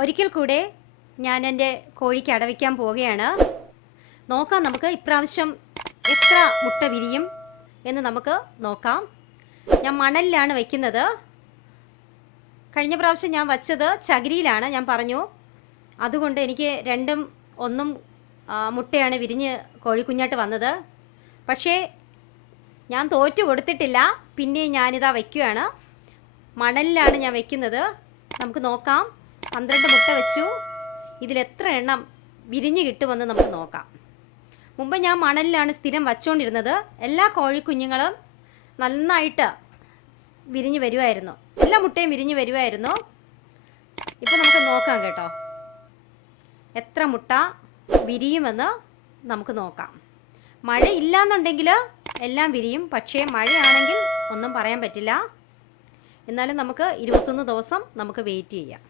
ഒരിക്കൽ കൂടെ ഞാൻ എൻ്റെ കോഴിക്ക് അടവയ്ക്കാൻ പോവുകയാണ്. നോക്കാം നമുക്ക് ഇപ്രാവശ്യം എത്ര മുട്ട വിരിയും എന്ന് നമുക്ക് നോക്കാം. ഞാൻ മണലിലാണ് വയ്ക്കുന്നത്. കഴിഞ്ഞ പ്രാവശ്യം ഞാൻ വച്ചത് ചകിരിയിലാണ്, ഞാൻ പറഞ്ഞു. അതുകൊണ്ട് എനിക്ക് രണ്ടും ഒന്നും മുട്ടയാണ് വിരിഞ്ഞ് കോഴിക്കുഞ്ഞായിട്ട് വന്നത്. പക്ഷേ ഞാൻ തോറ്റു കൊടുത്തിട്ടില്ല. പിന്നെ ഞാനിതാ വയ്ക്കുകയാണ്. മണലിലാണ് ഞാൻ വയ്ക്കുന്നത്. നമുക്ക് നോക്കാം. 12 മുട്ട വെച്ചു. ഇതിലെത്ര എണ്ണം വിരിഞ്ഞ് കിട്ടുമെന്ന് നമുക്ക് നോക്കാം. മുമ്പ് ഞാൻ മണലിലാണ് സ്ഥിരം വച്ചുകൊണ്ടിരുന്നത്. എല്ലാ കോഴിക്കുഞ്ഞുങ്ങളും നന്നായിട്ട് വിരിഞ്ഞ് വരുമായിരുന്നു. എല്ലാ മുട്ടയും വിരിഞ്ഞ് വരുമായിരുന്നു. ഇപ്പോൾ നമുക്ക് നോക്കാം കേട്ടോ, എത്ര മുട്ട വിരിയുമെന്ന് നമുക്ക് നോക്കാം. മഴയില്ലാന്നുണ്ടെങ്കിൽ എല്ലാം വിരിയും. പക്ഷേ മഴയാണെങ്കിൽ ഒന്നും പറയാൻ പറ്റില്ല. എന്നാലും നമുക്ക് 21 ദിവസം നമുക്ക് വെയിറ്റ് ചെയ്യാം.